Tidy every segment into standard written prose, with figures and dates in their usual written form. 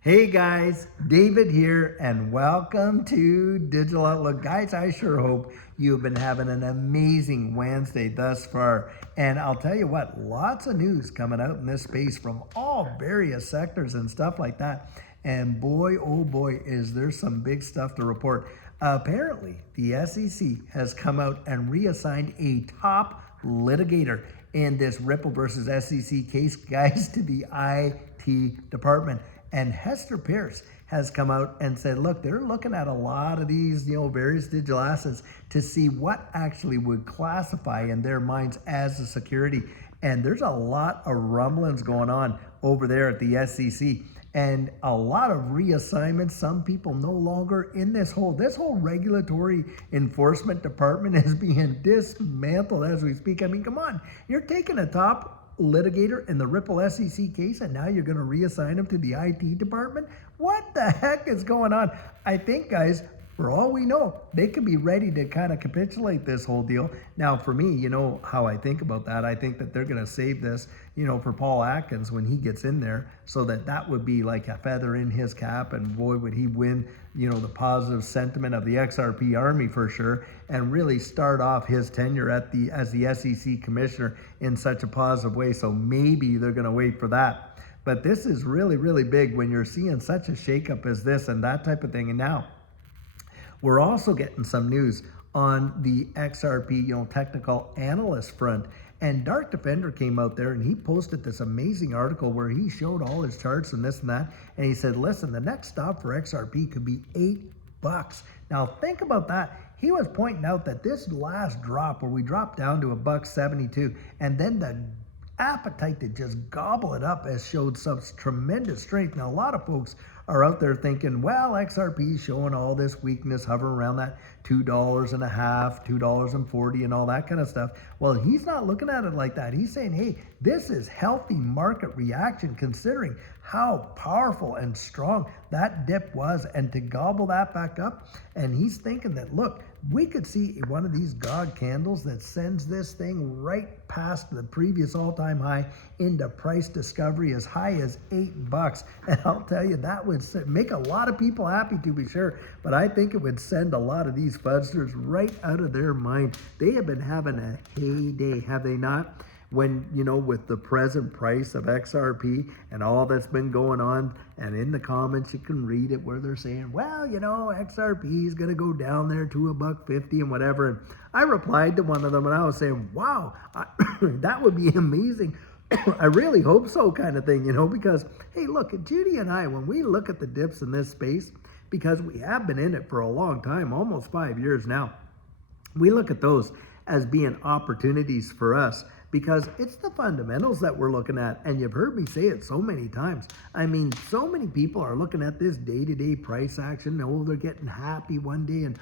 Hey guys, David here, and welcome to Digital Outlook. Guys, I sure hope you've been having an amazing Wednesday thus far. And I'll tell you what, lots of news coming out in this space from all various sectors and stuff like that. And boy, oh boy, is there some big stuff to report. Apparently, the SEC has come out and reassigned a top litigator in this Ripple versus SEC case, guys, to the IT department. And Hester Pierce has come out and said, look, they're looking at a lot of these, various digital assets to see what actually would classify in their minds as a security. And there's a lot of rumblings going on over there at the SEC and a lot of reassignments. Some people no longer in this whole regulatory enforcement department is being dismantled as we speak. I mean, come on, you're taking a top litigator in the Ripple SEC case and now you're going to reassign him to the IT department? What the heck is going on? I think, guys, for all we know, they could be ready to kind of capitulate this whole deal. Now, for me, you know how I think about that. I think that they're going to save this, for Paul Atkins when he gets in there, so that would be like a feather in his cap, and boy, would he win, the positive sentiment of the XRP army for sure, and really start off his tenure as the SEC commissioner in such a positive way. So maybe they're going to wait for that. But this is really, really big when you're seeing such a shakeup as this and that type of thing. And now, we're also getting some news on the XRP, technical analyst front. And Dark Defender came out there and he posted this amazing article where he showed all his charts and this and that. And he said, listen, the next stop for XRP could be $8. Now think about that. He was pointing out that this last drop where we dropped down to $1.72 and then the appetite to just gobble it up has showed some tremendous strength. Now, a lot of folks are out there thinking, well, XRP is showing all this weakness, hovering around that $2.50, $2.40 and all that kind of stuff. Well, he's not looking at it like that. He's saying, hey, this is healthy market reaction considering how powerful and strong that dip was, and to gobble that back up. And he's thinking that, look, we could see one of these God candles that sends this thing right past the previous all-time high into price discovery as high as $8. And I'll tell you, that would make a lot of people happy, to be sure, but I think it would send a lot of these fudsters right out of their mind. They have been having a heyday, have they not? When, with the present price of XRP and all that's been going on, and in the comments you can read it where they're saying, well, XRP is going to go down there to $1.50 and whatever. And I replied to one of them and I was saying, wow, that would be amazing. I really hope so, kind of thing, because, hey, look, Judy and I, when we look at the dips in this space, because we have been in it for a long time, almost 5 years now, we look at those as being opportunities for us, because it's the fundamentals that we're looking at. And you've heard me say it so many times. I mean, so many people are looking at this day-to-day price action. Oh, they're getting happy one day and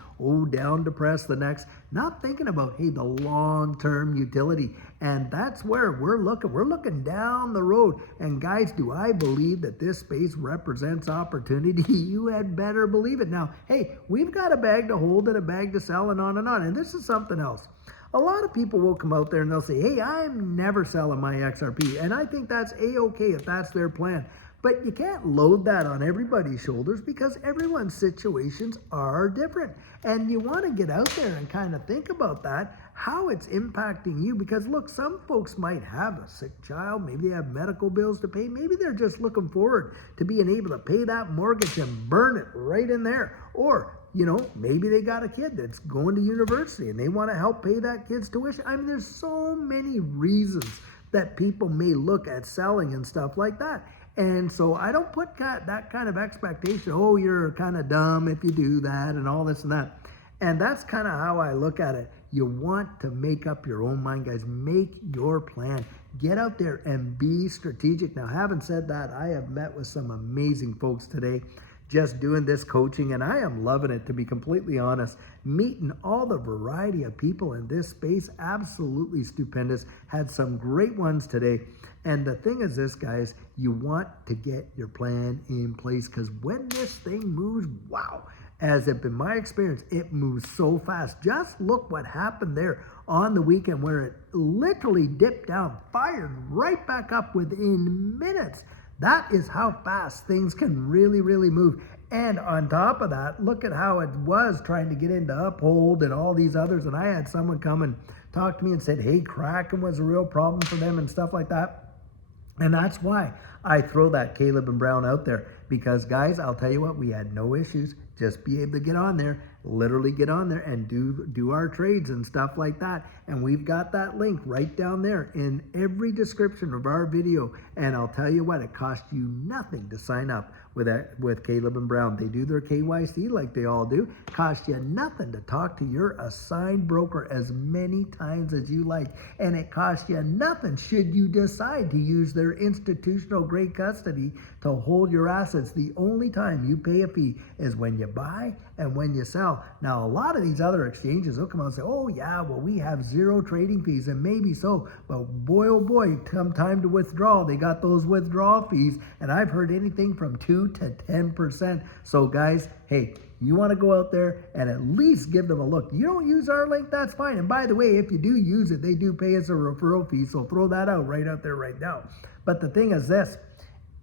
down depressed the next, not thinking about, hey, the long-term utility. And that's where we're looking. We're looking down the road. And guys, do I believe that this space represents opportunity? You had better believe it. Now, hey, we've got a bag to hold and a bag to sell and on and on. And this is something else. A lot of people will come out there and they'll say, hey, I'm never selling my XRP. And I think that's A-okay if that's their plan. But you can't load that on everybody's shoulders because everyone's situations are different. And you want to get out there and kind of think about that, how it's impacting you. Because look, some folks might have a sick child. Maybe they have medical bills to pay. Maybe they're just looking forward to being able to pay that mortgage and burn it right in there. Or maybe they got a kid that's going to university and they want to help pay that kid's tuition. I mean, there's so many reasons that people may look at selling and stuff like that. And so I don't put that kind of expectation, oh, you're kind of dumb if you do that and all this and that. And that's kind of how I look at it. You want to make up your own mind, guys. Make your plan. Get out there and be strategic. Now, having said that, I have met with some amazing folks today just doing this coaching, and I am loving it, to be completely honest. Meeting all the variety of people in this space, absolutely stupendous. Had some great ones today. And the thing is this, guys, you want to get your plan in place, because when this thing moves, wow, as if in my experience, it moves so fast. Just look what happened there on the weekend where it literally dipped down, fired right back up within minutes. That is how fast things can really, really move. And on top of that, look at how it was trying to get into Uphold and all these others. And I had someone come and talk to me and said, hey, Kraken was a real problem for them and stuff like that. And that's why I throw that Caleb and Brown out there, because guys, I'll tell you what, we had no issues. Just be able to get on there, literally get on there and do our trades and stuff like that. And we've got that link right down there in every description of our video. And I'll tell you what, it costs you nothing to sign up with Caleb and Brown. They do their KYC like they all do. Costs you nothing to talk to your assigned broker as many times as you like. And it costs you nothing should you decide to use their institutional grade custody to hold your assets. The only time you pay a fee is when you buy and when you sell. Now, a lot of these other exchanges will come out and say, oh yeah, well, we have zero trading fees, and maybe so, but boy, oh boy, come time to withdraw, they got those withdrawal fees, and I've heard anything from 2 to 10%. So guys, hey, you want to go out there and at least give them a look. You don't use our link, that's fine. And by the way, if you do use it, they do pay us a referral fee, so throw that out there right now. But the thing is this,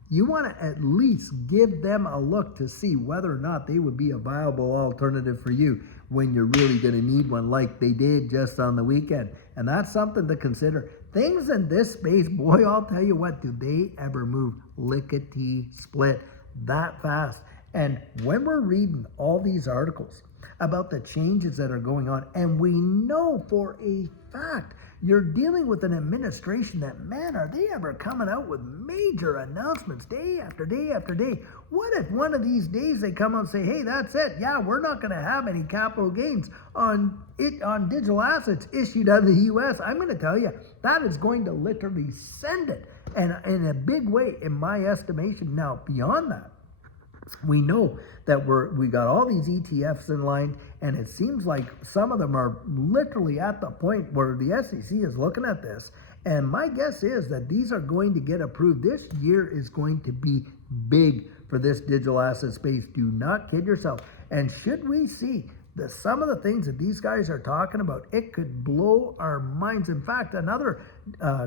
you want to at least give them a look to see whether or not they would be a viable alternative for you when you're really going to need one, like they did just on the weekend. And that's something to consider. Things in this space, boy, I'll tell you what, do they ever move lickety split that fast? And when we're reading all these articles about the changes that are going on, and we know for a fact you're dealing with an administration that, man, are they ever coming out with major announcements day after day after day? What if one of these days they come out and say, hey, that's it. Yeah, we're not going to have any capital gains on digital assets issued out of the U.S. I'm going to tell you, that is going to literally send it, and in a big way, in my estimation. Now, beyond that, we know that we got all these ETFs in line, and it seems like some of them are literally at the point where the SEC is looking at this. And my guess is that these are going to get approved. This year is going to be big for this digital asset space. Do not kid yourself. And should we see some of the things that these guys are talking about, it could blow our minds. In fact, another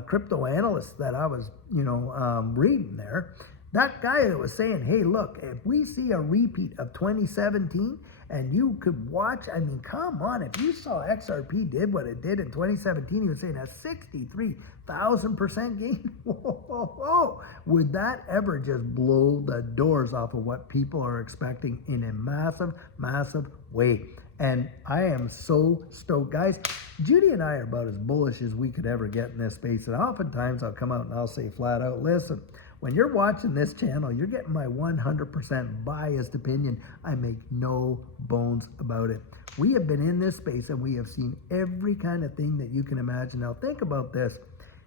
crypto analyst that I was, reading there, that guy that was saying, hey, look, if we see a repeat of 2017 and you could watch, I mean, come on, if you saw XRP did what it did in 2017, he was saying a 63,000% gain. Whoa. Would that ever just blow the doors off of what people are expecting in a massive, massive way? And I am so stoked. Guys, Judy and I are about as bullish as we could ever get in this space. And oftentimes I'll come out and I'll say flat out, listen, when you're watching this channel, you're getting my 100% biased opinion. I make no bones about it. We have been in this space and we have seen every kind of thing that you can imagine. Now think about this.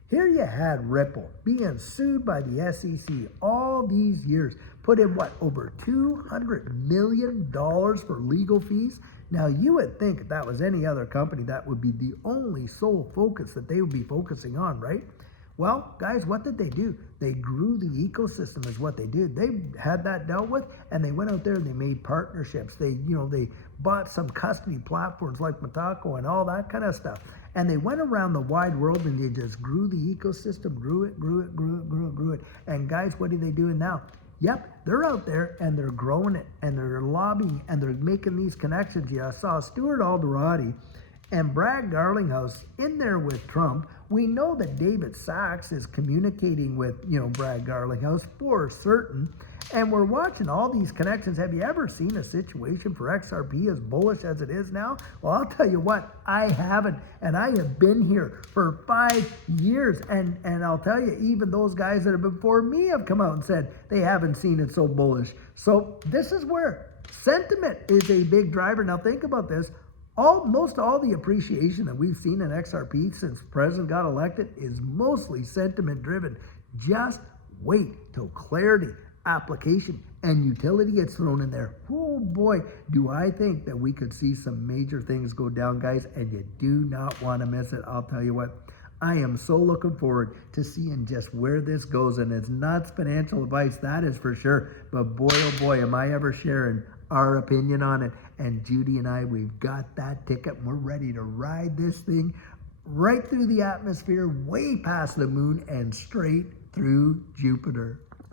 Here you had Ripple being sued by the SEC all these years, put in what, over $200 million for legal fees? Now you would think if that was any other company, that would be the only sole focus that they would be focusing on, right? Well, guys, what did they do? They grew the ecosystem is what they did. They had that dealt with, and they went out there and they made partnerships. They bought some custody platforms like Mataco and all that kind of stuff. And they went around the wide world and they just grew the ecosystem, grew it. And guys, what are they doing now? Yep, they're out there and they're growing it and they're lobbying and they're making these connections. Yeah, I saw Stuart Alderati and Brad Garlinghouse in there with Trump. We know that David Sachs is communicating with, Brad Garlinghouse for certain. And we're watching all these connections. Have you ever seen a situation for XRP as bullish as it is now? Well, I'll tell you what, I haven't. And I have been here for 5 years. And I'll tell you, even those guys that have been before me have come out and said they haven't seen it so bullish. So this is where sentiment is a big driver. Now think about this. Most all the appreciation that we've seen in XRP since the president got elected is mostly sentiment driven. Just wait till clarity, application, and utility gets thrown in there. Oh boy, do I think that we could see some major things go down, guys, and you do not want to miss it. I'll tell you what, I am so looking forward to seeing just where this goes, and it's not financial advice, that is for sure, but boy, oh boy, am I ever sharing our opinion on it. And Judy and I, we've got that ticket, and we're ready to ride this thing right through the atmosphere, way past the moon, and straight through Jupiter.